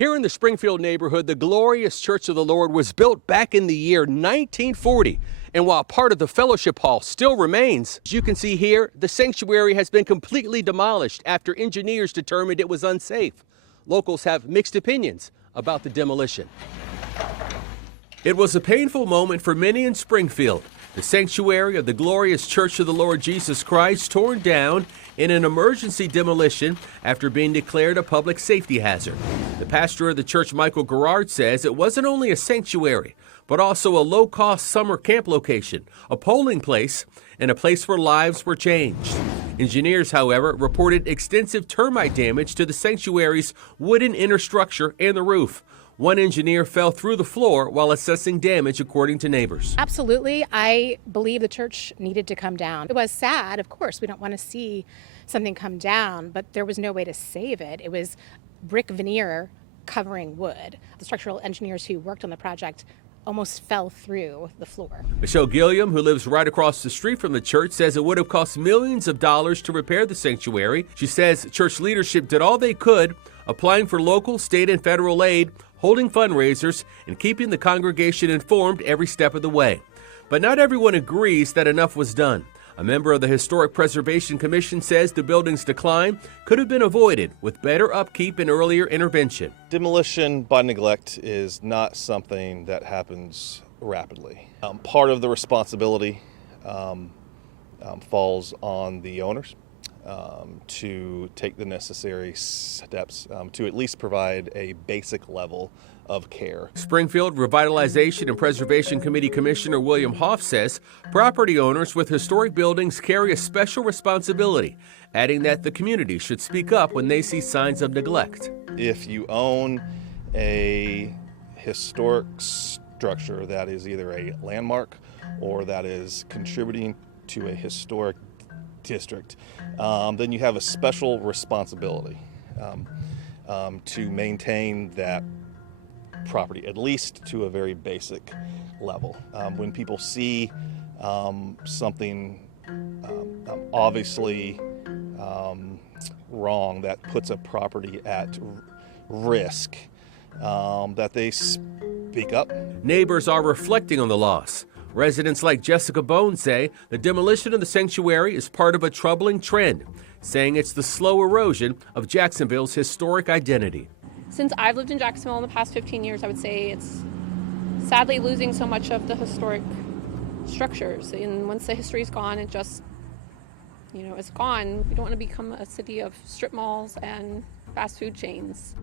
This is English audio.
Here in the Springfield neighborhood, the glorious Church of the Lord was built back in the year 1940. And while part of the fellowship hall still remains, as you can see here, the sanctuary has been completely demolished after engineers determined it was unsafe. Locals have mixed opinions about the demolition. It was a painful moment for many in Springfield. The sanctuary of the glorious Church of the Lord Jesus Christ torn down in an emergency demolition after being declared a public safety hazard. The pastor of the church, Michael Garrard, says it wasn't only a sanctuary, but also a low-cost summer camp location, a polling place, and a place where lives were changed. Engineers, however, reported extensive termite damage to the sanctuary's wooden inner structure and the roof. One engineer fell through the floor while assessing damage, according to neighbors. Absolutely. I believe the church needed to come down. It was sad, of course. We don't want to see something come down, but there was no way to save it. It was brick veneer covering wood. The structural engineers who worked on the project almost fell through the floor. Michelle Gilliam, who lives right across the street from the church, says it would have cost millions of dollars to repair the sanctuary. She says church leadership did all they could, applying for local, state, and federal aid, holding fundraisers, and keeping the congregation informed every step of the way. But not everyone agrees that enough was done. A member of the Historic Preservation Commission says the building's decline could have been avoided with better upkeep and earlier intervention. Demolition by neglect is not something that happens rapidly. Part of the responsibility falls on the owners to take the necessary steps to at least provide a basic level of care. Springfield Revitalization and Preservation Committee Commissioner William Hoff says property owners with historic buildings carry a special responsibility, adding that the community should speak up when they see signs of neglect. If you own a historic structure that is either a landmark or that is contributing to a historic district, then you have a special responsibility to maintain that property, at least to a very basic level. When people see something obviously wrong that puts a property at risk, that they speak up. Neighbors are reflecting on the loss. Residents like Jessica Bone say the demolition of the sanctuary is part of a troubling trend, saying it's the slow erosion of Jacksonville's historic identity. Since I've lived in Jacksonville in the past 15 years, I would say it's sadly losing so much of the historic structures. And once the history's gone, it just, it's gone. We don't want to become a city of strip malls and fast food chains.